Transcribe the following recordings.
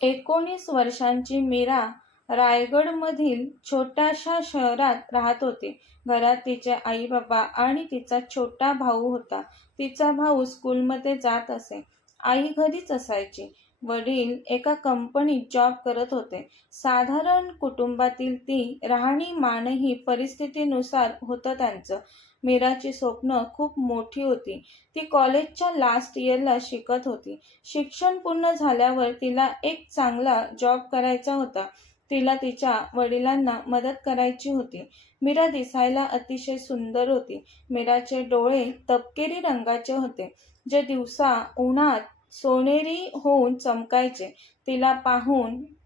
19 वर्षांची मीरा रायगडमधील छोट्याशा शहरात राहत होती. घरात तिचे आई-बाबा आणि तिचा छोटा भाऊ होता. तिचा भाऊ स्कूलमध्ये जात असे. आई घरीच असायची. वडील एका कंपनीत जॉब करत होते. साधारण कुटुंबातील ती राहणीमानही परिस्थितीनुसार होतं त्यांचं. मीराची स्वप्न खूप मोठी होती. ती कॉलेजच्या लास्ट इयरला शिकत होती. शिक्षण पूर्ण झाल्यावर तिला एक चांगला जॉब करायचा होता. तिला तिच्या वडिलांना मदत करायची होती. मीरा दिसायला अतिशय सुंदर होती. मीराचे डोळे तपकिरी रंगाचे होते, जे दिवसा उन्हात सोनेरी होऊन चमकायचे. तिला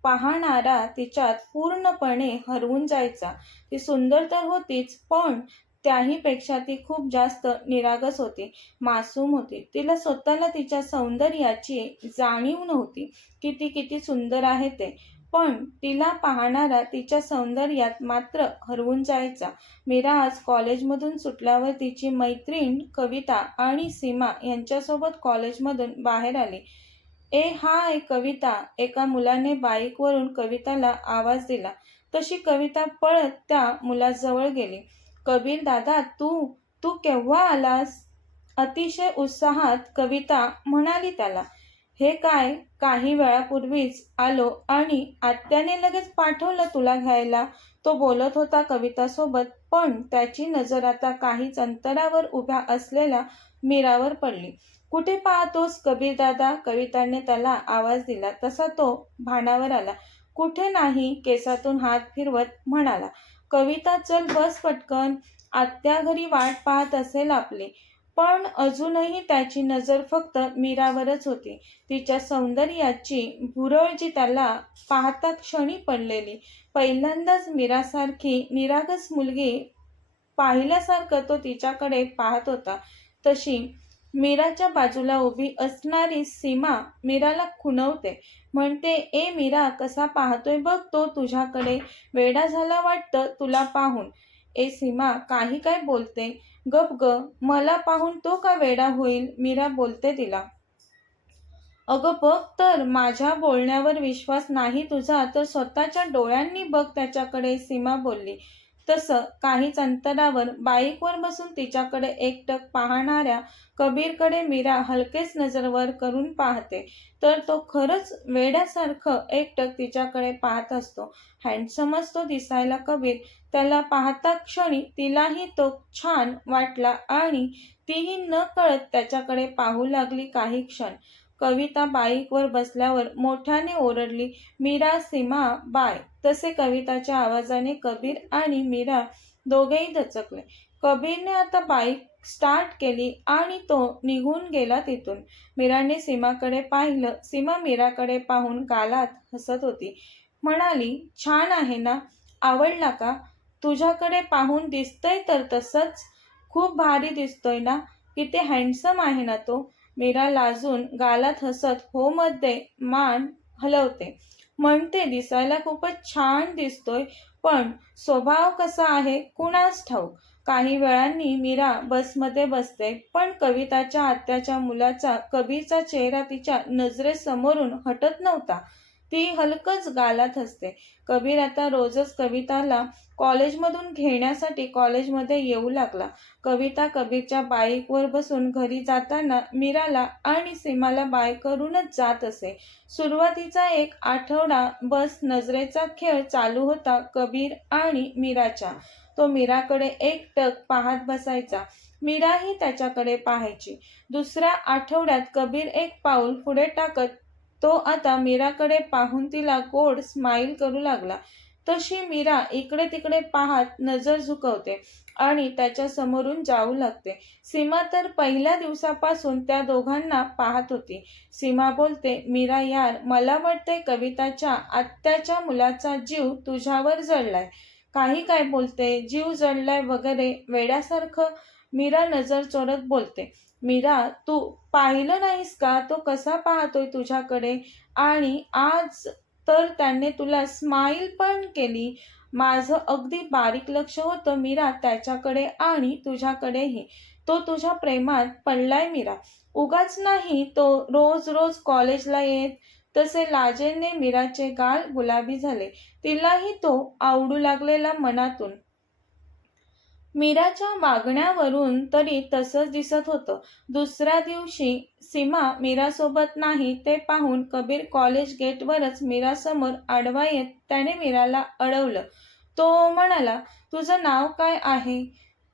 पाहणारा तिच्यात पूर्णपणे हरवून जायचा. ती सुंदर तर होतीच, पण त्याहीपेक्षा ती खूप जास्त निरागस होती, मासूम होती. तिला स्वतःला तिच्या सौंदर्याची जाणीव नव्हती की ती किती सुंदर आहे ते, पण तिला पाहणारा तिच्या सौंदर्यात मात्र हरवून जायचा. मीरा आज कॉलेजमधून सुटल्यावर तिची मैत्रीण कविता आणि सीमा यांच्यासोबत कॉलेजमधून बाहेर आली. हाय कविता, एका मुलाने बाईकवरून कविताला आवाज दिला. तशी कविता पळत त्या मुलाजवळ गेली. कबीर दादा, तू तू केव्हा आलास? अतिशय उत्साहात कविता म्हणाली त्याला. हे काय, काही वेळापूर्वीच आलो आणि आत्याने लगेच पाठवलं तुला घ्यायला, तो बोलत होता कवितासोबत. पण त्याची नजर आता काहीच अंतरावर उभ्या असलेल्या मीरावर पडली. कुठे पाहतोस कबीर दादा, कविताने त्याला आवाज दिला तसा तो भानावर आला. कुठे नाही, केसातून हात फिरवत म्हणाला. कविता, चल बस पटकन, आत्या घरी वाट पाहत असेल आपली. पण अजूनही त्याची नजर फक्त मीरावरच होती. तिच्या सौंदर्याची भुरळ जी त्याला पाहता क्षणी पडलेली. पहिल्यांदाच मीरासारखी निरागस मुलगी पाहिल्यासारखं तो तिच्याकडे पाहत होता. तशी मीराच्या बाजूला उभी असणारी सीमा मीराला खुणवते. म्हणते, मीरा, कसा पाहतोय बघ तो तुझ्याकडे, वेडा झाला वाटतं तुला पाहून. सीमा, काही काय बोलते? गप ग, मला पाहून तो का वेडा होईल? मीरा बोलते तिला. अगं बघ तर, माझ्या बोलण्यावर विश्वास नाही तुझा तर स्वतःच्या डोळ्यांनी बघ त्याच्याकडे, सीमा बोलली. तसं काहीच अंतरावर बाईकवर बसून तिच्याकडे एकटक पाहणाऱ्या कबीरकडे मीरा हलकेच नजर वर करून पाहते, तर तो खरंच वेड्यासारखं एकटक तिच्याकडे पाहत असतो. हँडसम असतो दिसायला कबीर. त्याला पाहता क्षणी तिलाही तो छान वाटला आणि तीही नकळत त्याच्याकडे पाहू लागली काही क्षण. कविता बाईकवर बसल्यावर मोठ्याने ओरडली, मीरा, सीमा, बाय. तसे कविताच्या आवाजाने कबीर आणि मीरा दोघेही दचकले. कबीरने आता बाईक स्टार्ट केली आणि तो निघून गेला तिथून. मीराने सीमाकडे पाहिलं. सीमा मीराकडे पाहून गालात हसत होती. म्हणाली, छान आहे ना, आवडला का? तुझ्याकडे पाहून दिसतंय तर तसंच. खूप भारी दिसतोय ना, किती हँडसम आहे ना तो. मीरा लाजून गालात हसत हो मध्ये मान हलवते. म्हणते, दिसायला खूपच छान दिसतोय, पण स्वभाव कसा आहे कुणास ठाऊक. काही वेळांनी मीरा बसमध्ये बसते, पण कविताच्या आत्याच्या मुलाचा कबीरचा चेहरा तिच्या नजरेसमोरून हटत नव्हता. ती हलकच गालात हसते. कबीर आता रोजच कविताला कॉलेजमधून घेण्यासाठी कॉलेजमध्ये येऊ लागला. कविता कबीरच्या बाईकवर बसून घरी जाताना मीराला आणि सीमाला बाय करूनच जात असे. सुरुवातीचा एक आठवडा बस नजरेचा खेळ चालू होता कबीर आणि मीराच्या. तो मीराकडे एकटक पाहत बसायचा. मीराही त्याच्याकडे पाहायची. दुसऱ्या आठवड्यात कबीर एक पाऊल पुढे टाकत तो आता मीराकडे पाहून तिला गोड स्माईल करू लागला. तशी मीरा इकडे तिकडे पाहत नजर झुकवते आणि त्याच्या समोरून जाऊ लागते. सीमा तर पहिल्या दिवसापासून त्या दोघांना पाहत होती. सीमा बोलते, मीरा यार, मला वाटतंय कविताच्या आत्याच्या मुलाचा जीव तुझ्यावर जळलाय. काही काय बोलते, जीव जळलाय वगैरे वेड्यासारखं. मीरा नजर चोरत बोलते, मीरा, तू पाहिलं नाहीस का तो कसा पाहतोय तुझ्याकडे? आणि आज तर त्याने तुला स्माईल पण केली. माझं अगदी बारीक लक्ष होतं मीरा त्याच्याकडे आणि तुझ्याकडेही. तो तुझ्या प्रेमात पडलाय मीरा. उगाच नाही तो रोज रोज कॉलेजला येत. तसे लाजेने मीराचे गाल गुलाबी झाले. तिलाही तो आवडू लागलेला मनातून. मीराच्या वागण्यावरून तरी तसंच दिसत होतं. दुसऱ्या दिवशी सीमा मीरासोबत नाही ते पाहून कबीर कॉलेज गेटवरच मीरासमोर आडवा येत त्याने मीराला अडवलं. तो म्हणाला, तुझं नाव काय आहे?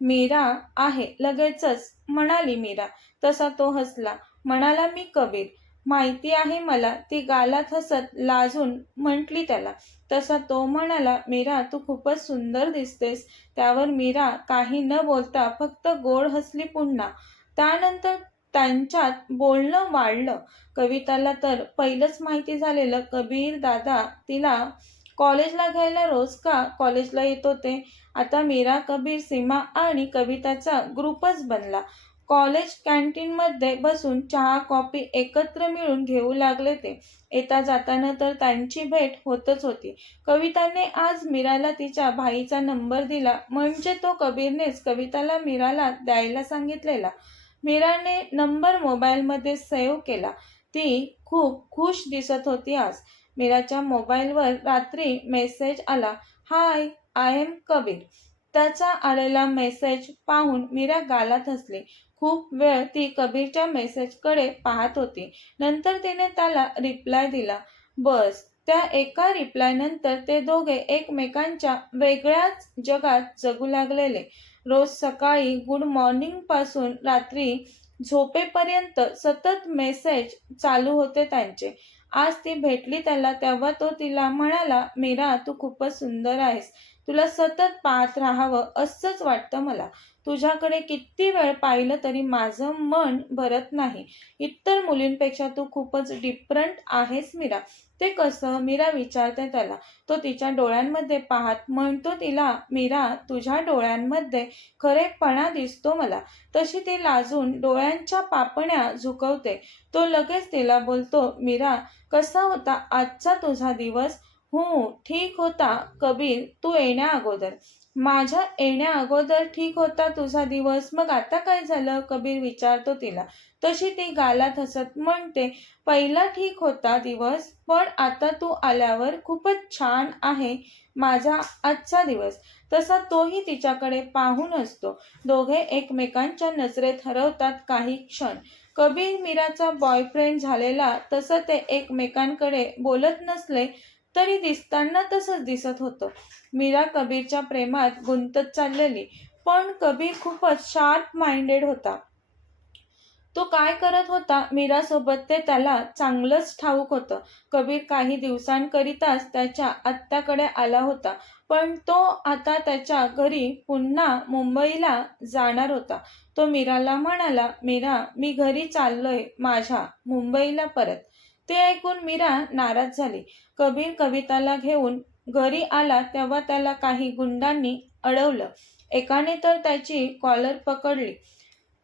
मीरा आहे, लगेचच म्हणाली मीरा. तसा तो हसला. म्हणाला, मी कबीर. माहिती आहे मला, ती गालात हसत लाजून म्हटली त्याला. तसा तो म्हणाला, मीरा तू खूपच सुंदर दिसतेस. त्यावर मीरा काही न बोलता फक्त गोड हसली पुन्हा. त्यानंतर त्यांच्यात बोलणं वाढलं. कविताला तर पहिलंच माहिती झालेलं कबीर दादा तिला कॉलेजला घ्यायला रोज का कॉलेजला येत होते. आता मीरा, कबीर, सीमा आणि कविताचा ग्रुपच बनला. कॉलेज कॅन्टीनमध्ये बसून चहा कॉफी एकत्र मिळून घेऊ लागले ते. येता जाताना तर त्यांची भेट होतच होती. कविताने आज मीराला तिच्या भाईचा नंबर दिला, म्हणजे तो कबीरनेच कविताला मीराला द्यायला सांगितलेला. मीराने नंबर मोबाईलमध्ये सेव्ह केला. ती खूप खुश दिसत होती आज. मीराच्या मोबाईलवर रात्री मेसेज आला, हाय, आय एम कबीर. त्याचा आलेला मेसेज पाहून मीरा गालात हसली. खूप वेळ ती कबीरच्या मेसेजकडे पाहत होती. नंतर तिने त्याला रिप्लाय दिला. बस त्या एका रिप्लायनंतर ते दोघे एकमेकांच्या वेगळ्याच जगात जगू लागलेले. रोज सकाळी गुड मॉर्निंग पासून रात्री झोपेपर्यंत सतत मेसेज चालू होते त्यांचे. आज ती भेटली त्याला तेव्हा तो तिला म्हणाला, मीरा तू खूपच सुंदर आहेस. तुला सतत पाहत राहावं असंच वाटतं मला. तुझ्याकडे किती वेळ पाहिलं तरी माझं मन भरत नाही. इतर मुलींपेक्षा तू खूपच डिफरंट आहेस मीरा. ते कसं? मीरा विचारते त्याला. तो तिच्या डोळ्यांमध्ये पाहत म्हणतो तिला, मीरा तुझ्या डोळ्यांमध्ये खरेपणा दिसतो मला. तशी ती लाजून डोळ्यांच्या पापण्या झुकवते. तो लगेच तिला बोलतो, मीरा कसा होता आजचा तुझा दिवस? ठीक होता कबीर, तू येण्या अगोदर. माझ्या येण्या अगोदर ठीक होता तुझा दिवस? मग आता काय झालं? कबीर विचारतो तिला. तशी ती गालात हसत म्हणते, पहिला ठीक होता दिवस, पण आता तू आल्यावर खूपच छान आहे माझा आजचा दिवस. तसा तोही तिच्याकडे पाहून हसतो. दोघे एकमेकांच्या नजरेत हरवतात काही क्षण. कबीर मीराचा बॉयफ्रेंड झालेला तसं ते एकमेकांकडे बोलत नसले तरी दिसताना तसंच दिसत होतं. मीरा कबीरच्या प्रेमात गुंतत चाललेली, पण कबीर खूपच शार्प माइंडेड होता. तो काय करत होता मीरासोबत ते त्याला चांगलंच ठाऊक होतं. कबीर काही दिवसांकरिताच त्याच्या आत्याकडे आला होता, पण तो आता त्याच्या घरी पुन्हा मुंबईला जाणार होता. तो मीराला म्हणाला, मीरा मी घरी चाललोय माझ्या मुंबईला परत. ते ऐकून मीरा नाराज झाली. कबीर कविताला घेऊन घरी आला तेव्हा त्याला काही गुंडांनी अडवलं. एकाने तर त्याची कॉलर पकडली.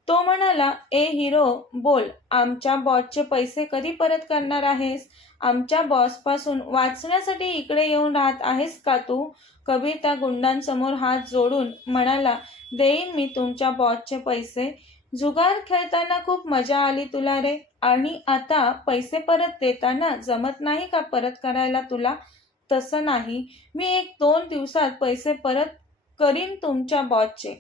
तो म्हणाला, ए हिरो, बोल, आमच्या बॉसचे पैसे कधी परत करणार आहेस? आमच्या बॉसपासून वाचण्यासाठी इकडे येऊन राहत आहेस का तू? कबीर त्या गुंडांसमोर हात जोडून म्हणाला, देईन मी तुमच्या बॉसचे पैसे. जुगार खेळताना खूप मजा आली तुला रे, आणि आता पैसे परत देताना जमत नाही का परत करायला तुला? तसं नाही, मी 1-2 दिवसात पैसे परत करीन तुमच्या बॉसचे.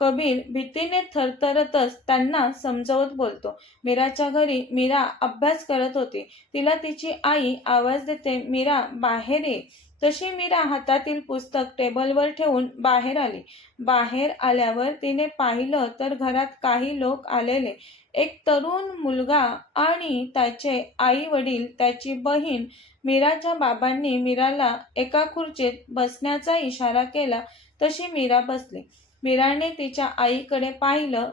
कबीर भीतीने थरथरतच त्यांना समजावत बोलतो. मीराच्या घरी मीरा अभ्यास करत होती. तिला तिची आई आवाज देते, मीरा बाहेर ये. तशी मीरा हातातील पुस्तक टेबलवर ठेवून बाहेर आली. बाहेर आल्यावर तिने पाहिलं तर घरात काही लोक आलेले. एक तरुण मुलगा आणि त्याचे आई वडील, त्याची बहीण. मीराच्या बाबांनी मीराला एका खुर्चीत बसण्याचा इशारा केला तशी मीरा बसली. मीराने तिच्या आईकडे पाहिलं.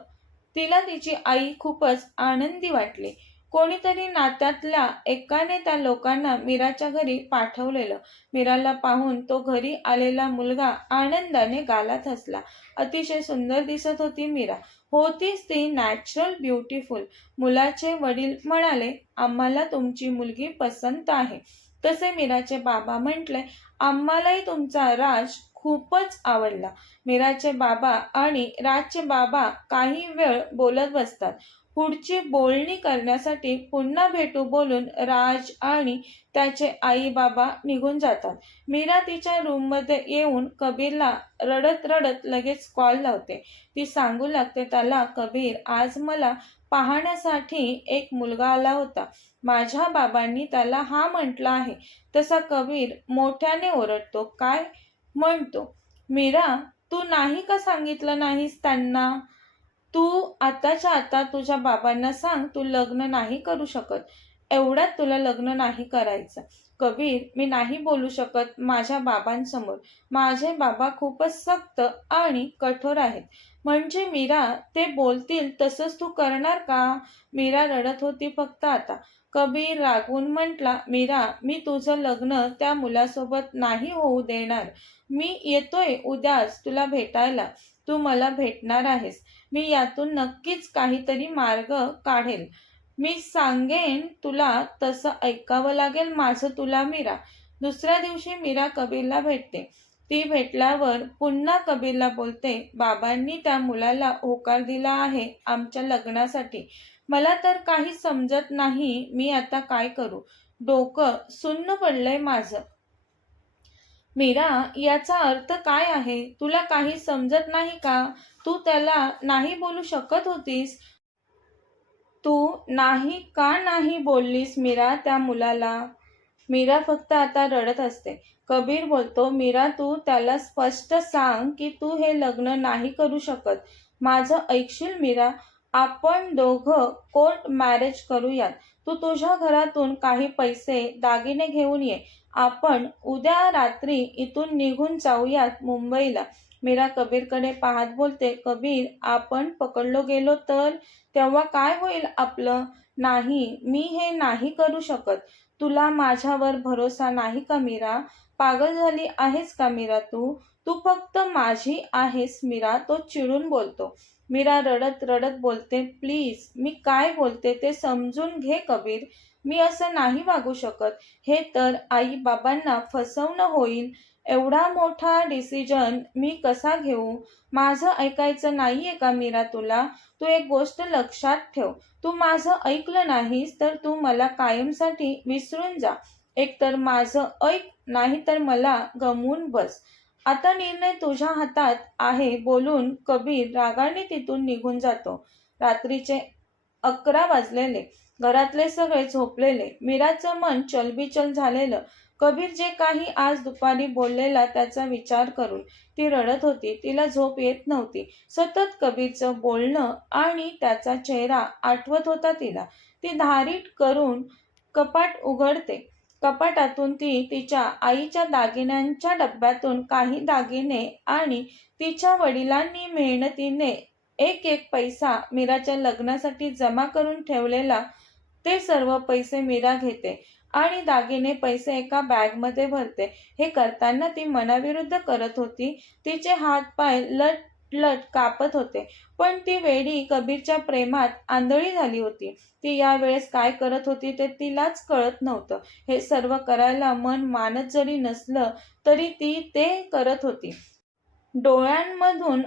तिला तिची आई खूपच आनंदी वाटली. कोणीतरी नात्यातल्या एकाने त्या लोकांना मीराच्या घरी पाठवलेलं. मीराला पाहून तो घरी आलेला मुलगा आनंदाने गालात हसला. अतिशय सुंदर दिसत होती मीरा. होतीच ती नॅचरल ब्युटिफुल. मुलाचे वडील म्हणाले, आम्हाला तुमची मुलगी पसंत आहे. तसे मीराचे बाबा म्हटले, आम्हालाही तुमचा राज खूपच आवडला. मीराचे बाबा आणि राजचे बाबा काही वेळ बोलत बसतात. पुढची बोलणी करण्यासाठी पुन्हा भेटू बोलून राज आणि त्याचे आई बाबा निघून जातात. मीरा तिच्या रूममध्ये येऊन कबीरला रडत रडत लगेच कॉल लावते. ती सांगू लागते त्याला, कबीर, आज मला पाहण्यासाठी एक मुलगा आला होता. माझ्या बाबांनी त्याला हा म्हटला आहे. तसा कबीर मोठ्याने ओरडतो. काय म्हणतो? मीरा, तू नाही का सांगितलं नाहीस त्यांना? तू आताच्या आता तुझ्या बाबांना सांग तू लग्न नाही करू शकत. एवढ्यात तुला लग्न नाही करायचं. कबीर, मी नाही बोलू शकत माझ्या बाबांसमोर. माझे बाबा खूपच सक्त आणि कठोर आहेत. म्हणजे मीरा, ते बोलतील तसंच तू करणार का? मीरा रडत होती फक्त आता. कबीर रागवून म्हटला, मीरा, मी तुझं लग्न त्या मुलासोबत नाही होऊ देणार. मी येतोय उद्याच तुला भेटायला. तू मला भेटणार आहेस. मी यातून नक्कीच काहीतरी मार्ग काढेल. मी सांगेन तुला तसं ऐकावं लागेल माझं तुला. मीरा दुसऱ्या दिवशी मीरा कबीरला भेटते. ती भेटल्यावर पुन्हा कबीरला बोलते, बाबांनी त्या मुलाला होकार दिला आहे आमच्या लग्नासाठी. मला तर काही समजत नाही मी आता काय करू. डोकं सुन्न पडलंय माझं. मीरा, याचा अर्थ काय आहे? तुला काही समजत नाही का? तू त्याला नाही बोलू शकत होतीस. तू नाही का नाही बोललीस मीरा त्या मुलाला? मीरा फक्त आता रडत असते. कबीर बोलतो, मीरा, तू त्याला स्पष्ट सांग की तू हे लग्न नाही करू शकत. माझं ऐकशील मीरा? आपण दोघं कोर्ट मॅरेज करूयात. तू तुझ्या घरातून काही पैसे दागिने घेऊन ये. आपण उद्या रात्री इथून निघून जाऊयात मुंबईला. मीरा कबीरकडे पाहत बोलते, कबीर, आपण पकडलो गेलो तर? तेव्हा काय होईल आपलं? नाही, मी हे नाही करू शकत. तुला माझ्यावर भरोसा नाही का मीरा? पागल झाली आहेस का मीरा तू? तू फक्त माझी आहेस मीरा, तो चिडून बोलतो. मीरा रडत रडत बोलते, प्लीज, मी काय बोलते ते समजून घे कबीर. मी असं नाही वागू शकत. हे तर आई बाबांना फसवणं होईल. एवढा मोठा डिसिजन मी कसा घेऊ? माझं ऐकायचं नाहीये का मीरा तुला? तू एक गोष्ट लक्षात ठेव. तू माझं ऐकलं नाहीस तर तू मला कायमसाठी विसरून जा. एकतर माझं ऐक, नाही तर मला गमवून बस. आता निर्णय तुझ्या हातात आहे. बोलून कबीर रागाने तिथून निघून जातो. रात्रीचे 11 वाजलेले. घरातले सगळे झोपलेले. मीराचं मन चलबिचल झालेलं. कबीर जे काही आज दुपारी बोललेला त्याचा विचार करून ती रडत होती. तिला झोप येत नव्हती. सतत कबीरचं बोलणं आणि त्याचा चेहरा आठवत होता तिला. ती धारीट करून कपाट उघडते. कपाटातून ती तिच्या आईच्या दागिन्यांच्या डब्यातून काही दागिने आणि तिच्या वडिलांनी मेहनतीने एक एक पैसा मीराच्या लग्नासाठी जमा करून ठेवलेला ते सर्व पैसे मीरा घेते आणि दागिने पैसे एका बॅगमध्ये भरते. हे करताना ती मनाविरुद्ध करत होती. तिचे हात पाय लट कापत होते. पण ती वेडी कबीरच्या प्रेमात आंधळी झाली होती. ती यावेळेस काय करत होती ते तिलाच कळत नव्हतं. हे सर्व करायला मन मानत जरी नसलं तरी ती ते करत होती. डोळ्यांमधून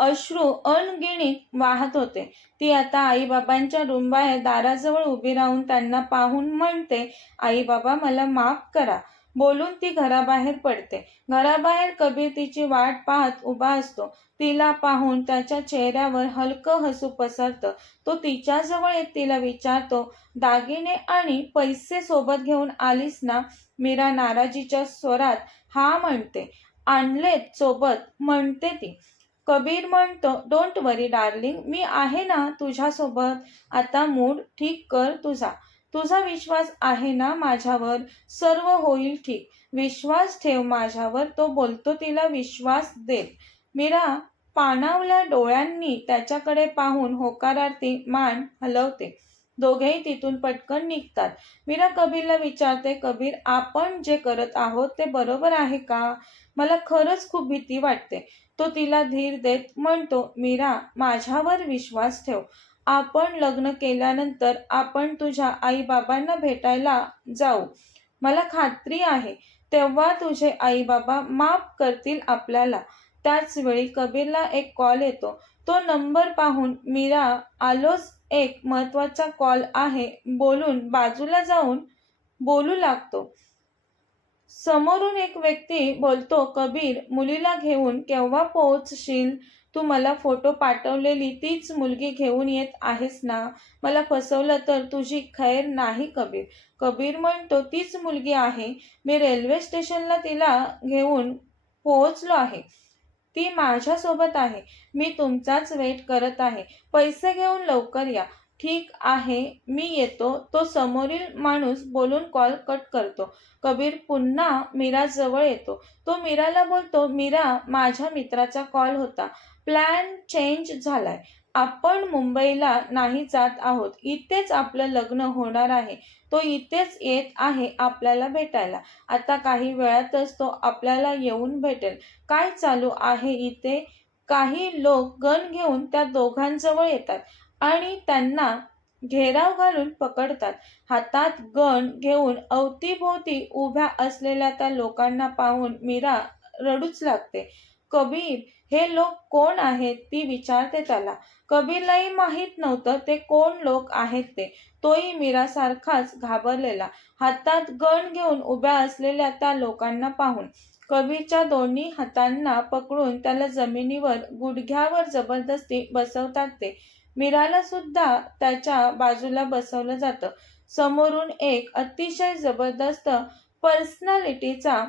अश्रू अनगिणित वाहत होते. ती आता आईबाबांच्या रूमबाहेर दाराजवळ उभी राहून त्यांना पाहून म्हणते, आई बाबा, मला माफ करा. बोलून ती घराबाहेर पडते. घराबाहेर कबीर तिची वाट पाहत उभा असतो. तिला पाहून त्याच्या चेहऱ्यावर हलकं हसू पसरतं. तो तिच्याजवळ येत तिला विचारतो, दागिने आणि पैसे सोबत घेऊन आलीस ना? मीरा नाराजीच्या स्वरात हा म्हणते. आणलेत सोबत, म्हणते ती. कबीर म्हणतो, डोंट वरी डार्लिंग, मी आहे ना तुझ्यासोबत. आता मूड ठीक कर तुझा. तुझा विश्वास आहे ना माझ्यावर? सर्व होईल ठीक. विश्वास ठेव माझ्यावर. तो बोलतो तिला विश्वास देत. मीरा पाणावल्या डोळ्यांनी त्याच्याकडे पाहून होकारार्थी मान हलवते. दोघेही तिथून पटकन निघतात. मीरा कबीरला विचारते, कबीर, आपण जे करत आहोत ते बरोबर आहे का? मला खरंच खूप भीती वाटते. तो तिला धीर देत म्हणतो, मीरा, माझ्यावर विश्वास ठेव. आपण लग्न केल्यानंतर आपण तुझ्या आई बाबांना भेटायला जाऊ. मला खात्री आहे तेव्हा तुझे आई बाबा माफ करतील आपल्याला. त्याच वेळी कबीरला एक कॉल येतो. तो नंबर पाहून मीरा आलोच एक महत्वाचा कॉल आहे बोलून बाजूला जाऊन बोलू लागतो. समोरून एक व्यक्ती बोलतो, कबीर, मुलीला घेऊन केव्हा पोहोचशील? तू मला फोटो पाठवलेली तीच मुलगी घेऊन येत आहेस ना? मला फसवलं तर तुझी खैर नाही कबीर. कबीर म्हणतो, तीच मुलगी आहे. मी रेल्वे स्टेशनला तिला घेऊन पोहोचलो आहे. ती माझ्यासोबत आहे. मी तुमचाच वेट करत आहे. पैसे घेऊन लवकर या. ठीक आहे, मी येतो. तो समोरील माणूस बोलून कॉल कट करतो. कबीर पुन्हा मीराजवळ येतो. तो मीराला बोलतो, मीरा, माझ्या मित्राचा कॉल होता. प्लॅन चेंज झालाय. आपण मुंबईला नाही जात आहोत. इथेच आपलं लग्न होणार आहे. तो इथेच येत आहे आपल्याला भेटायला. आता काही वेळातच तो आपल्याला येऊन भेटेल. काय चालू आहे इथे? काही लोक गन घेऊन त्या दोघांजवळ येतात आणि त्यांना घेराव घालून पकडतात. हातात गन घेऊन अवतीभोवती उभ्या असलेल्या त्या लोकांना पाहून मीरा रडूच लागते. कबीर, हे लोक कोण आहेत? ती विचारते त्याला. कबीरलाही माहीत नव्हतं ते कोण लोक आहेत ते. तोही मीरासारखाच घाबरलेला, हातात गन घेऊन उभ्या असलेल्या त्या लोकांना पाहून. कबीरच्या दोन्ही हातांना पकडून त्याला जमिनीवर गुडघ्यावर जबरदस्ती बसवतात ते. मीराला सुद्धा त्याच्या बाजूला बसवलं जातं. समोरून एक अतिशय जबरदस्त पर्सनॅलिटीचा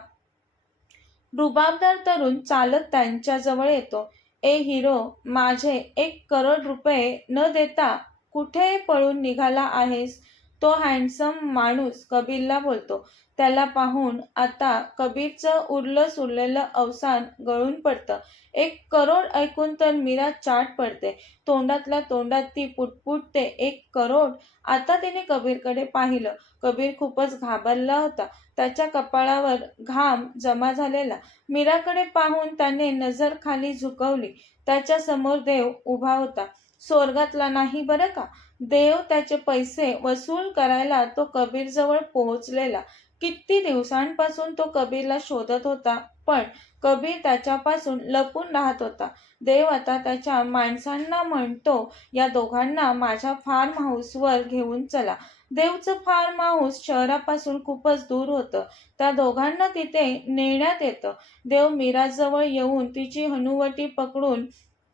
रुबाबदार तरुण चालत त्यांच्याजवळ येतो. ए हिरो, माझे 1 करोड रुपये न देता कुठे पळून निघाला आहेस? तो हँडसम माणूस कबीरला बोलतो. त्याला पाहून आता कबीरचं उरलं सुरलेलं अवसान गळून पडतं. 1 करोड ऐकून तर मीरा चाट पडते. तोंडातल्या तोंडात ती पुटपुटते, 1 करोड? आता तिने कबीरकडे पाहिलं. कबीर खूपच घाबरला होता. त्याच्या कपाळावर घाम जमा झालेला. मीराकडे पाहून त्याने नजर खाली झुकवली. त्याच्या समोर देव उभा होता. स्वर्गातला नाही बरं का. देव. त्याचे पैसे वसूल करायला तो कबीरजवळ पोहोचलेला. किती दिवसांपासून तो कबीरला शोधत होता, पण कबीर त्याच्यापासून लपून राहत होता. देव आता त्याच्या माणसांना म्हणतो, या दोघांना माझ्या फार्म हाऊसवर घेऊन चला. देवचं फार्म हाऊस शहरापासून खूपच दूर होतं. त्या दोघांना तिथे नेण्यात येतं. देव मीराजवळ येऊन तिची हनुवटी पकडून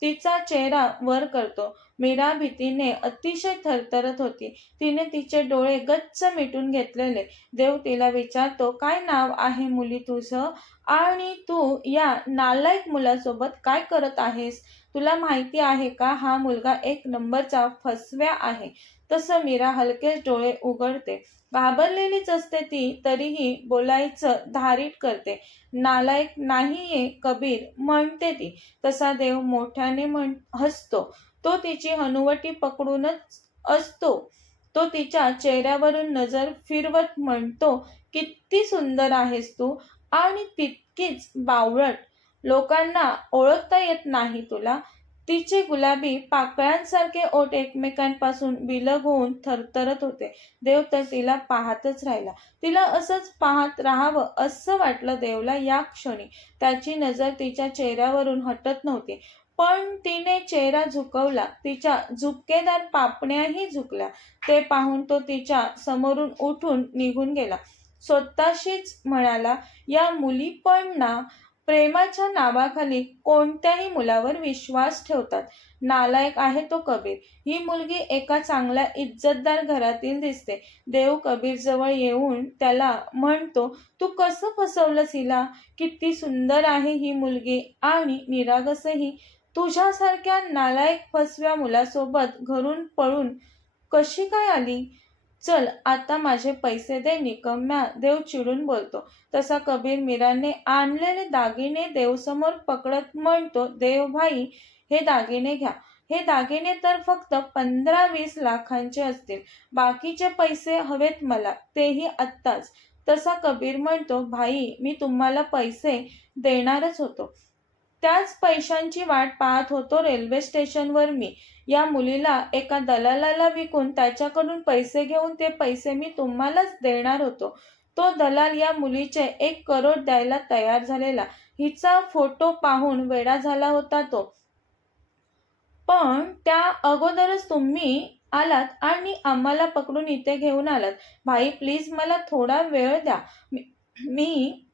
तिचा चेहरा वर करतो. मीरा भीतीने अतिशय थरथरत होती. तिने तिचे डोळे गच्च मिटून घेतलेले. देव तिला विचारतो, काय नाव आहे मुली तुझं? आणि तू या नालायक मुलासोबत काय करत आहेस? तुला माहिती आहे का, हा मुलगा 1 नंबरचा फसव्या आहे. तसं मीरा हलकेच डोळे उघडते. घाबरलेलीच असते ती, तरीही बोलायचं धारीट करते. नालायक नाहीये कबीर, म्हणते ती. तसा देव मोठ्याने हसतो. तो तिची हनुवटी पकडूनच असतो. तो तिच्या चेहऱ्यावरून नजर फिरवत म्हणतो, किती सुंदर आहेस तू, आणि तितकीच बावळट. लोकांना ओळखता येत नाही तुला? तिचे गुलाबी पाकळ्यांसारखे ओठ एकमेकांपासून विलग होऊन थरथरत होते. देव तर तिला पाहतच राहिला. तिला असंच पाहत राहावं असं वाटलं देवला या क्षणी. त्याची नजर तिच्या चेहऱ्यावरून हटत नव्हती. पण तिने चेहरा झुकवला. तिच्या झुपकेदार पापण्याही झुकल्या. ते पाहून तो तिच्या समोरून उठून निघून गेला. स्वतःशीच म्हणाला, या मुली पण ना प्रेमाच्या नावाखाली कोणत्याही मुलावर विश्वास ठेवतात. नालायक आहे तो कबीर. ही मुलगी एका चांगल्या इज्जतदार घरातील दिसते. देव कबीरजवळ येऊन त्याला म्हणतो, तू कसं फसवलंस हिला? किती सुंदर आहे ही मुलगी आणि निरागसही. तुझ्यासारख्या नालायक फसव्या मुलासोबत घरून पळून कशी काय आली? चल आता माझे पैसे दे निकम्म्या, देव चिडून बोलतो. तसा कबीर मीराने आणलेले दागिने देवसमोर पकडत म्हणतो, देव भाई, हे दागिने घ्या. हे दागिने तर फक्त 15-20 लाखांचे असतील. बाकीचे पैसे हवेत मला, तेही आत्ताच. तसा कबीर म्हणतो, भाई, मी तुम्हाला पैसे देणारच होतो. त्याच पैशांची वाट पाहत होतो रेल्वे स्टेशनवर मी. या मुलीला एका दलालाला विकून त्याच्याकडून पैसे घेऊन ते पैसे मी तुम्हालाच देणार होतो. तो दलाल या मुलीचे 1 करोड द्यायला तयार झालेला. हिचा फोटो पाहून वेडा झाला होता तो. पण त्या अगोदरच तुम्ही आलात आणि आम्हाला पकडून इथे घेऊन आलात. भाई प्लीज मला थोडा वेळ द्या. मी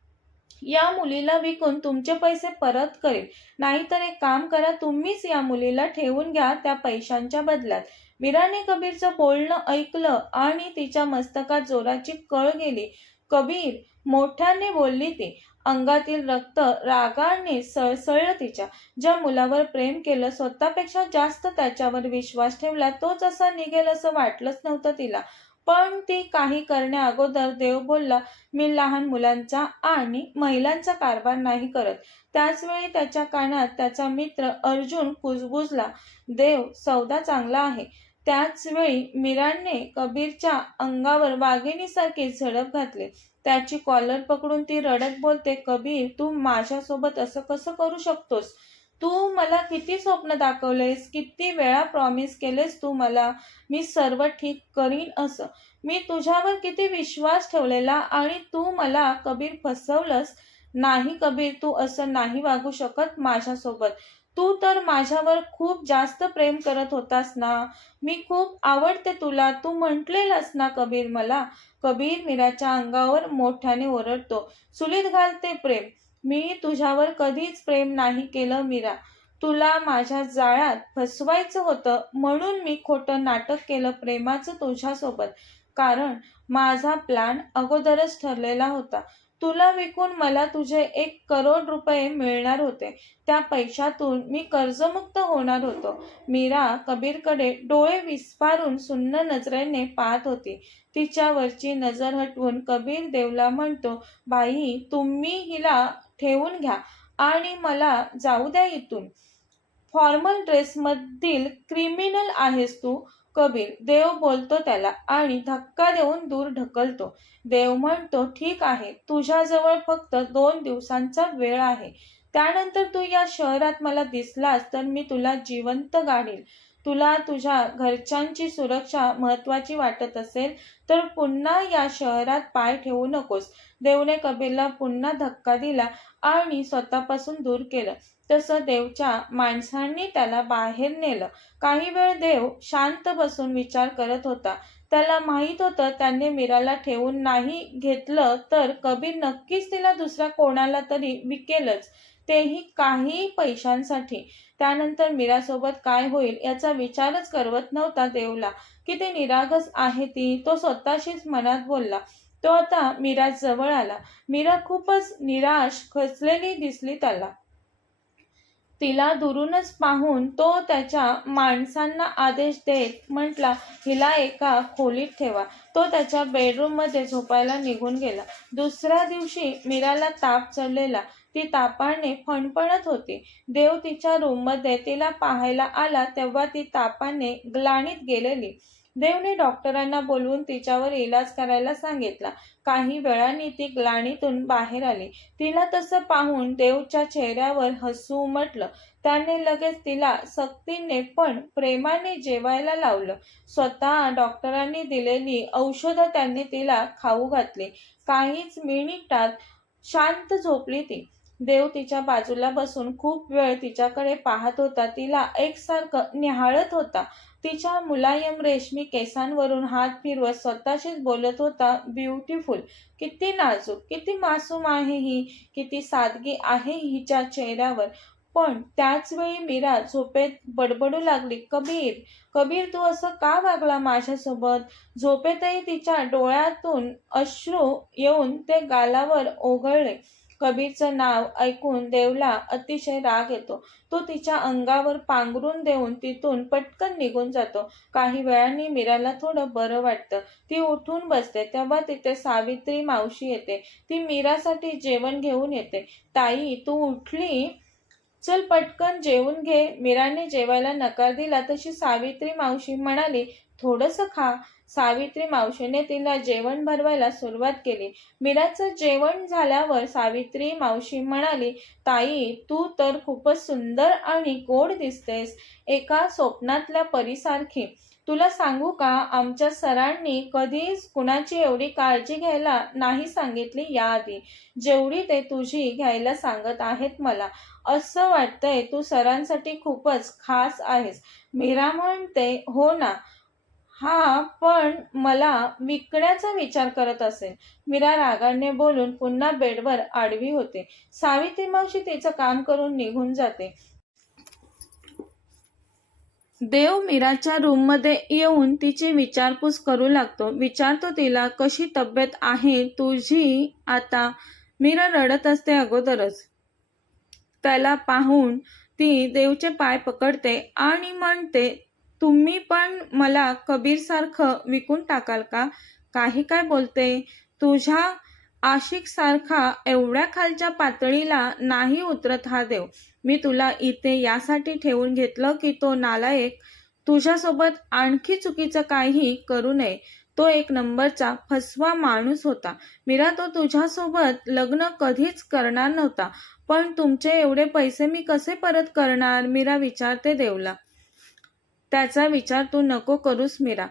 या मुलीला विकून तुमचे पैसे परत करेन. नाहीतर एक काम करा, तुम्हीच या मुलीला ठेवून घ्या त्या पैशांच्या बदल्यात. मीराने कबीरचं बोलणं ऐकलं आणि तिच्या मस्तकात जोराची कळ गेली. कबीर, मोठ्याने बोलली ती. अंगातील रक्त रागाने सळसळलं तिच्या. ज्या मुलावर प्रेम केलं, स्वतःपेक्षा जास्त त्याच्यावर विश्वास ठेवला, तोच असा निघेल असं वाटलंच नव्हतं तिला. पण ती काही करण्याअगोदर देव बोलला, मी लहान मुलांचा आणि महिलांचा कारभार नाही करत. त्याचवेळी त्याच्या कानात त्याचा मित्र अर्जुन कुजबुजला, देव, सौदा चांगला आहे. त्याचवेळी मीराने कबीरच्या अंगावर वाघिणीसारखी झडप घातली. त्याची कॉलर पकडून ती रडत बोलते, कबीर, तू माझ्यासोबत असं कसं करू शकतोस? तू मला किती स्वप्न दाखवलेस, किती वेळा प्रॉमिस केलेस तू मला, मी सर्व ठीक करीन असं. मी तुझ्यावर किती विश्वास ठेवलेला आणि तू मला कबीर फसवलंस. नाही कबीर, तू असं नाही वागू शकत माझ्यासोबत. तू तर माझ्यावर खूप जास्त प्रेम करत होतास ना. मी खूप आवडते तुला, तू म्हटलेलंस ना कबीर मला. कबीर मीराच्या अंगावर मोठ्याने ओरडतो, चुलीत घालते प्रेम. मी तुझ्यावर कधीच प्रेम नाही केलं मीरा. तुला माझ्या जाळ्यात फसवायचं होतं म्हणून मी खोटं नाटक केलं प्रेमाचं तुझ्यासोबत. कारण माझा प्लॅन अगोदरच ठरलेला होता. तुला विकून मला तुझे 1 करोड रुपये मिळणार होते. त्या पैशातून मी कर्जमुक्त होणार होतो. मीरा कबीरकडे डोळे विस्फारून सुन्न नजरेने पाहत होती. तिच्यावरची नजर हटवून कबीर देवला म्हणतो, बाई, तुम्ही हिला ठेवून घ्या आणि मला जाऊ द्या इथून. फॉर्मल ड्रेसमधील क्रिमिनल आहेस तू. कबीर, देव बोलतो त्याला आणि धक्का देऊन दूर ढकलतो. देव म्हणतो, ठीक आहे, तुझ्याजवळ फक्त 2 दिवसांचा वेळ आहे. त्यानंतर तू या शहरात मला दिसलास तर मी तुला जिवंत गाडील. तुला तुझ्या घरच्यांची सुरक्षा महत्वाची वाटत असेल तर पुन्हा या शहरात पाय ठेवू नकोस. देवने कबीरला पुन्हा धक्का दिला आणि स्वतःपासून दूर केलं. तसं देवच्या माणसांनी त्याला बाहेर नेलं. काही वेळ देव शांत बसून विचार करत होता. त्याला माहीत होतं त्याने मीराला ठेवून नाही घेतलं तर कबीर नक्कीच तिला दुसऱ्या कोणाला तरी विकेलच, तेही काही पैशांसाठी. त्यानंतर मीरासोबत काय होईल याचा विचारच करवत नव्हता देवला. किती निरागस आहे ती, तो स्वतःशीच मनात बोलला. तो आता मीरा जवळ आला. मीरा खूपच निराश, खचलेली दिसली त्याला. तिला दुरूनच पाहून तो त्याच्या माणसांना आदेश देत म्हटला, हिला एका खोलीत ठेवा. तो त्याच्या बेडरूममध्ये झोपायला निघून गेला. दुसऱ्या दिवशी मीराला ताप चढलेला. ती तापाने फणफणत होती. देव तिच्या रूममध्ये तिला पाहायला आला तेव्हा ती तापाने ग्लानीत गेलेली. देवने डॉक्टरांना बोलवून तिच्यावर इलाज करायला सांगितला. काही वेळाने ती ग्लानीतून बाहेर आली. तिला तसं पाहून देवच्या चेहऱ्यावर हसू उमटलं. त्याने लगेच तिला सक्तीने पण प्रेमाने जेवायला लावलं. स्वतः डॉक्टरांनी दिलेली औषधं त्यांनी तिला खाऊ घातली. काहीच मिनिटात शांत झोपली ती. देव तिच्या बाजूला बसून खूप वेळ तिच्याकडे पाहत होता. तिला एकसारखं निहाळत होता. तिच्या मुलायम रेशमी केसांवरून हात फिरवत स्वतःशीच बोलत होता, ब्युटिफुल, किती नाजूक, किती मासूम आहे ही, किती सादगी आहे हिच्या चेहऱ्यावर. पण त्याचवेळी मीरा झोपेत बडबडू लागली, कबीर, कबीर, तू असं का वागला माझ्यासोबत? झोपेतही तिच्या डोळ्यातून अश्रू येऊन ते गालावर ओघळले. कबीरचं नाव ऐकून देवला अतिशय राग येतो. तो तिच्या अंगावर पांघरून देऊन तिथून पटकन निघून जातो. काही वेळाने मीराला थोडं बरं वाटतं. ती उठून बसते तेव्हा तिथे सावित्री मावशी येते. ती मीरासाठी जेवण घेऊन येते. ताई, तू उठली? चल पटकन जेवून घे. मीराने जेवायला नकार दिला तशी सावित्री मावशी म्हणाली, थोडंसं खा. सावित्री मावशीने तिला जेवण भरवायला सुरुवात केली. मीराचं जेवण झाल्यावर सावित्री मावशी म्हणाली, ताई, तू तर खूपच सुंदर आणि गोड दिसतेस, एका स्वप्नातल्या परीसारखी. तुला सांगू का, आमच्या सरांनी कधीच कुणाची एवढी काळजी घ्यायला नाही सांगितली याआधी, जेवढी ते तुझी घ्यायला सांगत आहेत मला. असं वाटतंय तू सरांसाठी खूपच खास आहेस. मीरा म्हणते, हो ना. हा पण मला विकण्याचा विचार करत असेल. मीरा रागाने बोलून पुन्हा बेडवर आडवी होते. सावित्री मावशी तिचं काम करून निघून जाते. देव मीराच्या रूममध्ये येऊन तिची विचारपूस करू लागतो. विचारतो तिला, कशी तब्येत आहे तुझी आता? मीरा रडत असते अगोदरच. त्याला पाहून ती देवचे पाय पकडते आणि म्हणते, तुम्ही पण मला कबीरसारखं विकून टाकाल का? काही काय बोलते? तुझ्या आशिकसारखा एवढ्या खालच्या पातळीला नाही उतरत हा देव. मी तुला इथे यासाठी ठेवून घेतलं की तो नालायक तुझ्यासोबत आणखी चुकीचं काही करू नये. तो एक नंबरचा फसवा माणूस होता. मीरा, तो तुझ्यासोबत लग्न कधीच करणार नव्हता. पण तुमचे एवढे पैसे मी कसे परत करणार? मीरा विचारते देवला. त्याचा विचार तू नको करूस मीरा.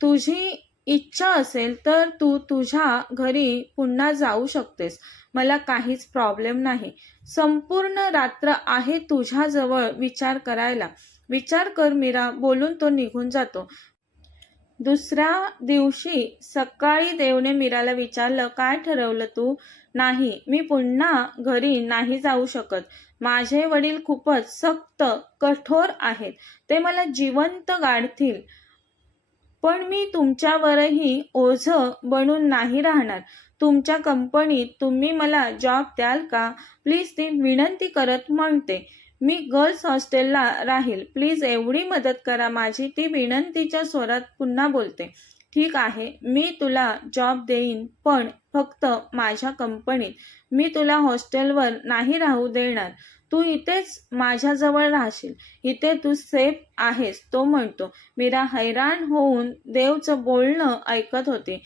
तुझी इच्छा असेल तर तू तुझ्या घरी पुन्हा जाऊ शकतेस. मला काहीच प्रॉब्लेम नाही. संपूर्ण रात्र आहे तुझ्याजवळ विचार करायला. विचार कर मीरा, बोलून तो निघून जातो. दुसऱ्या दिवशी सकाळी देवने मीराला विचारलं, काय ठरवलं तू? नाही, मी पुन्हा घरी नाही जाऊ शकत. माझे वडील खूपच सक्त कठोर आहेत. ते मला जिवंत गाडतील. पण मी तुमच्यावरही ओझं बनून नाही राहणार. तुमच्या कंपनीत तुम्ही मला जॉब द्याल का? प्लीज, ती विनंती करत म्हणते. मी गर्ल्स हॉस्टेलला राहील. प्लीज एवढी मदत करा माझी. ती विनंतीच्या स्वरात पुन्हा बोलते. ठीक आहे, मी तुला जॉब देईन, पण फक्त माझ्या कंपनीत. मी तुला हॉस्टेलवर नाही राहू देणार. तू इथेच माझ्याजवळ राहशील. इथे तू सेफ आहेस, तो म्हणतो. मीरा हैराण होऊन देवचं बोलणं ऐकत होती.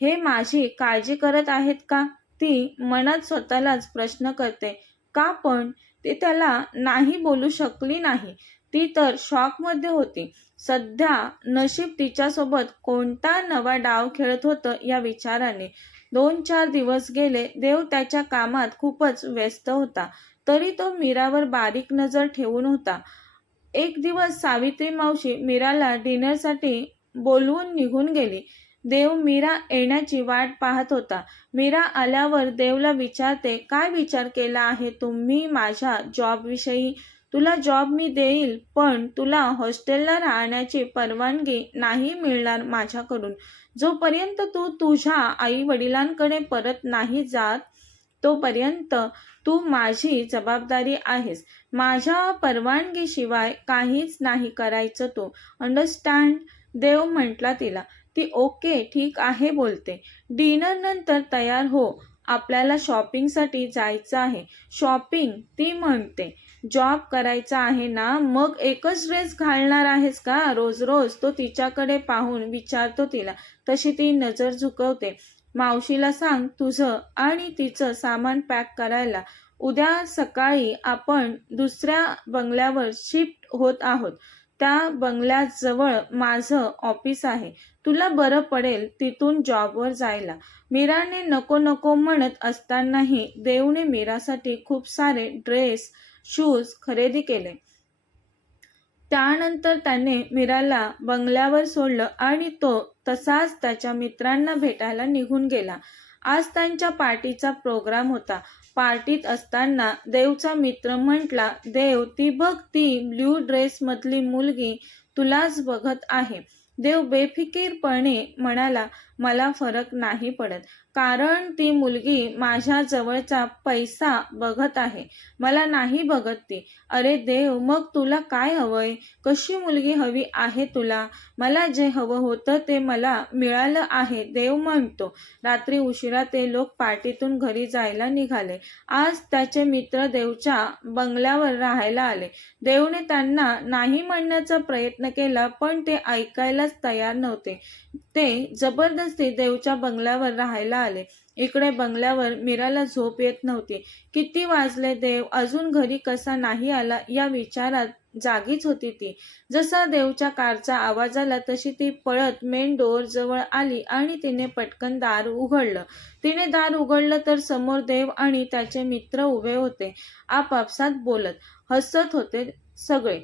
हे माझी काळजी करत आहेत का? ती मनात स्वतःलाच प्रश्न करते. का पण? ती त्याला नाही बोलू शकली नाही. ती तर शॉकमध्ये होती. सध्या नशीब तिच्यासोबत कोणता नवा डाव खेळत होतं या विचाराने. 2-4 दिवस गेले. देव त्याच्या कामात खूपच व्यस्त होता. तरी तो मीरावर बारीक नजर ठेवून होता. एक दिवस सावित्री मावशी मीराला डिनरसाठी बोलवून निघून गेली. देव मीरा येण्याची वाट पाहत होता. मीरा आल्यावर देवला विचारते, काय विचार केला आहे तुम्ही माझ्या जॉबविषयी? तुला जॉब मी देईल, पण तुला हॉस्टेलला राहण्याची परवानगी नाही मिळणार माझ्याकडून. जोपर्यंत तू तुझ्या आई वडिलांकडे परत नाही जात तोपर्यंत तू माझी जबाबदारी आहेस. माझ्या परवानगीशिवाय काहीच नाही करायचं तू. अंडरस्टँड? देव म्हटला तिला. ती ओके ठीक आहे बोलते. डिनर नंतर तयार हो, आपल्याला शॉपिंगसाठी जायचं आहे. शॉपिंग? ती म्हणते. जॉब करायचा आहे ना, मग एकच ड्रेस घालणार आहेस का रोज रोज? तो तिच्याकडे पाहून विचारतो तिला. तशी ती नजर झुकवते. मावशीला सांग तुझं आणि तिचं सामान पॅक करायला. उद्या सकाळी आपण दुसऱ्या बंगल्यावर शिफ्ट होत आहोत. त्या बंगल्याजवळ माझं ऑफिस आहे. तुला बरं पडेल तिथून जॉबवर जायला. मीराने नको नको म्हणत असतानाही देवने मीरासाठी खूप सारे ड्रेस, शूज खरेदी केले. त्यानंतर त्याने मीराला बंगल्यावर सोडलं आणि तो तसाच त्याच्या मित्रांना भेटायला निघून गेला. आज त्यांच्या पार्टीचा प्रोग्राम होता. पार्टीत असताना देवचा मित्र म्हटला, देव, ती बघ, ती ब्ल्यू ड्रेसमधली मुलगी तुलाच बघत आहे. देव बेफिकीरपणे म्हणाला, मला फरक नाही पडत, कारण ती मुलगी माझ्या जवळचा पैसा बघत आहे, मला नाही बघत ती. अरे देव, मग तुला काय हवंय? कशी मुलगी हवी आहे तुला? मला जे हवं होतं ते मला मिळालं आहे, देव म्हणतो. रात्री उशिरा ते लोक पार्टीतून घरी जायला निघाले. आज त्याचे मित्र देवच्या बंगल्यावर राहायला आले. देवने त्यांना नाही म्हणण्याचा प्रयत्न केला, पण ते ऐकायलाच तयार नव्हते. ते जबरदस्ती देवच्या बंगल्यावर राहायला आले. इकडे बंगल्यावर मीराला झोप येत नव्हती. किती वाजले देव अजून घरी कसा नाही आला या विचारात जागीच होती ती. जसा देवच्या कारचा आवाज आला तशी ती पळत मेन डोअर जवळ आली आणि तिने पटकन दार उघडलं. तिने दार उघडलं तर समोर देव आणि त्याचे मित्र उभे होते. आपापसात बोलत हसत होते सगळे.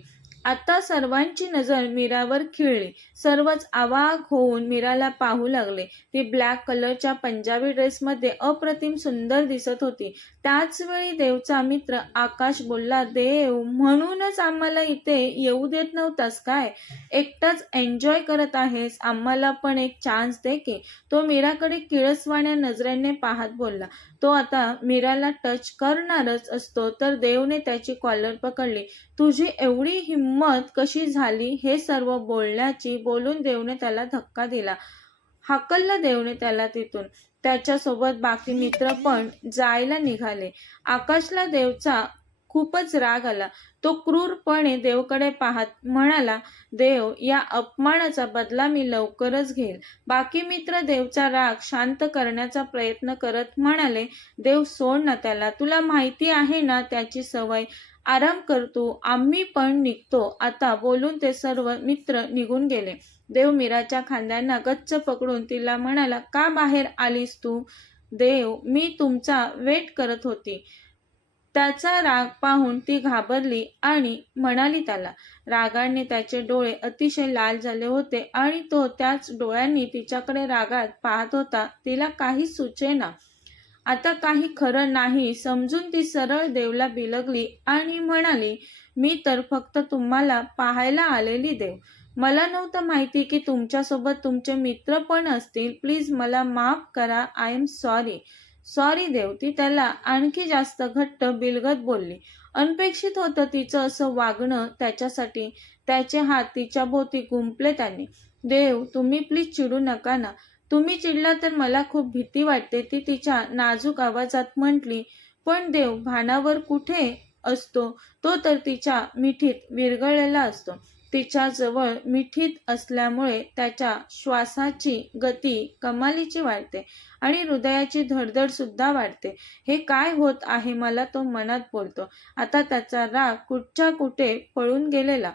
आता सर्वांची नजर मीरावर खिळली. सर्वच अवाक होऊन मीराला पाहू लागले. ती ब्लॅक कलरच्या पंजाबी ड्रेसमध्ये अप्रतिम सुंदर दिसत होती. त्याच वेळी देवचा मित्र आकाश बोलला, देव, म्हणूनच आम्हाला इथे येऊ देत नव्हतास काय? एकटाच एन्जॉय करत आहेस, आम्हाला पण एक चान्स दे की. तो मीराकडे किळसवाण्या नजरेने पाहत बोलला. तो आता मीराला टच करणारच असतो तर देवने त्याची कॉलर पकडली. तुझी एवढी हिंमत कशी झाली? हे सर्व बोलून देवने त्याला धक्का दिला. हाकललं देवने त्याला तिथून. त्याच्यासोबत बाकी मित्र पण जायला निघाले. आकाशला देवचा खूपच राग आला. तो क्रूरपणे देवकडे पाहत म्हणाला, देव, या अपमानाचा बदला मी लवकरच घेईल. बाकी मित्र देवचा राग शांत करण्याचा प्रयत्न करत म्हणाले, देव, सोड ना त्याला, तुला माहिती आहे ना त्याची सवय. आराम करतो, आम्ही पण निघतो आता. बोलून ते सर्व मित्र निघून गेले. देव मीराच्या खांद्यांना गच्च पकडून तिला म्हणाला, का बाहेर आलीस तू? देव, मी तुमचा वेट करत होती. त्याचा राग पाहून ती घाबरली आणि म्हणाली त्याला. रागाने त्याचे डोळे अतिशय लाल झाले होते आणि तो त्याच डोळ्यांनी तिच्याकडे रागात पाहत होता. तिला काही सुचेना. आता काही खरं नाही समजून ती सरळ देवला बिलगली आणि म्हणाली, मी तर फक्त तुम्हाला पाहायला आलेली देव. मला नव्हतं माहिती की तुमच्यासोबत तुमचे मित्र पण असतील. प्लीज मला माफ करा. I am sorry. सॉरी देव. ती त्याला आणखी जास्त घट्ट बिलगत बोलली. अनपेक्षित होतं तिचं असं वागणं त्याच्यासाठी. त्याचे हात तिच्या भोवती गुंफले त्याने. देव, तुम्ही प्लीज चिडू नका ना. तुम्ही चिडला तर मला खूप भीती वाटते, ती तिच्या नाजूक आवाजात म्हटली. पण देव भानावर कुठे असतो? तो तर तिच्या मिठीत विरघळलेला असतो. तिच्या जवळ मिठीत असल्यामुळे त्याच्या श्वासाची गती कमालीची वाढते आणि हृदयाची धडधड सुद्धा वाढते. हे काय होत आहे मला, तो मनात बोलतो. आता त्याचा राग कुठच्या कुठे पळून गेलेला.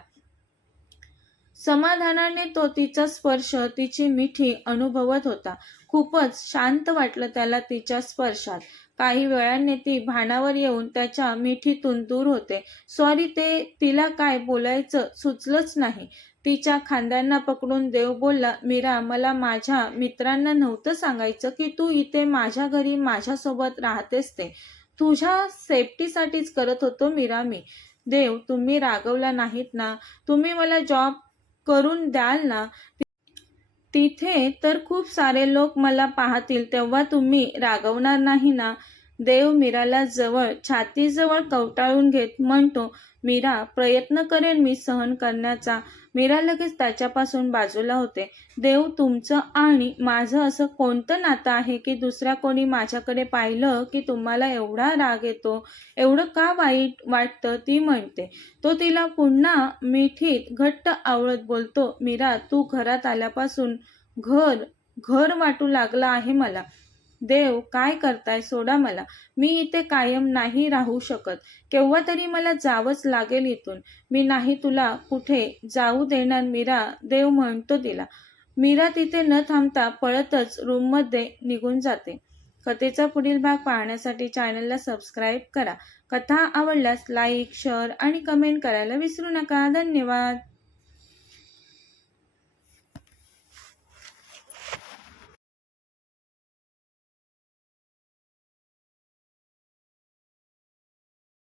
समाधानाने तो तिचा स्पर्श, तिची मिठी अनुभवत होता. खूपच शांत वाटलं त्याला तिच्या स्पर्शात. काही वेळाने ती भानावर येऊन त्याच्या मिठीतून दूर होते. सॉरी, ते तिला काय बोलायचं सुचलंच नाही. तिच्या खांद्यांना पकडून देव बोलला, मीरा, मला माझ्या मित्रांना नव्हतं सांगायचं की तू इथे माझ्या घरी माझ्यासोबत राहतेस ते. तुझ्या सेफ्टीसाठीच करत होतो मीरा मी. देव, तुम्ही रागवला नाहीत ना? तुम्ही मला जॉब करून द्याल ना? तिथे तर खूप सारे लोक मला पाहतील, तेव्हा तुम्ही रागवणार नाही ना? देव मीराला जवळ छातीजवळ कवटाळून घेत म्हणतो, मीरा, प्रयत्न करेन मी सहन करण्याचा. मीरा लगेच त्याच्यापासून बाजूला होते. देव, तुमचं आणि माझं असं कोणतं नातं आहे की दुसऱ्या कोणी माझ्याकडे पाहिलं की तुम्हाला एवढा राग येतो? एवढं का वाईट वाटतं? ती म्हणते. तो तिला पुन्हा मिठीत घट्ट आवळत बोलतो, मीरा, तू घरात आल्यापासून घर घर वाटू लागलं आहे मला. देव, काय करताय? सोडा मला. मी इथे कायम नाही राहू शकत. केव्हा तरी मला जावंच लागेल इथून. मी नाही तुला कुठे जाऊ देणार मीरा, देव म्हणतो तिला. मीरा तिथे न थांबता पळतच रूममध्ये निघून जाते. कथेचा पुढील भाग पाहण्यासाठी चॅनलला सबस्क्राईब करा. कथा आवडल्यास लाईक, शेअर आणि कमेंट करायला विसरू नका. धन्यवाद.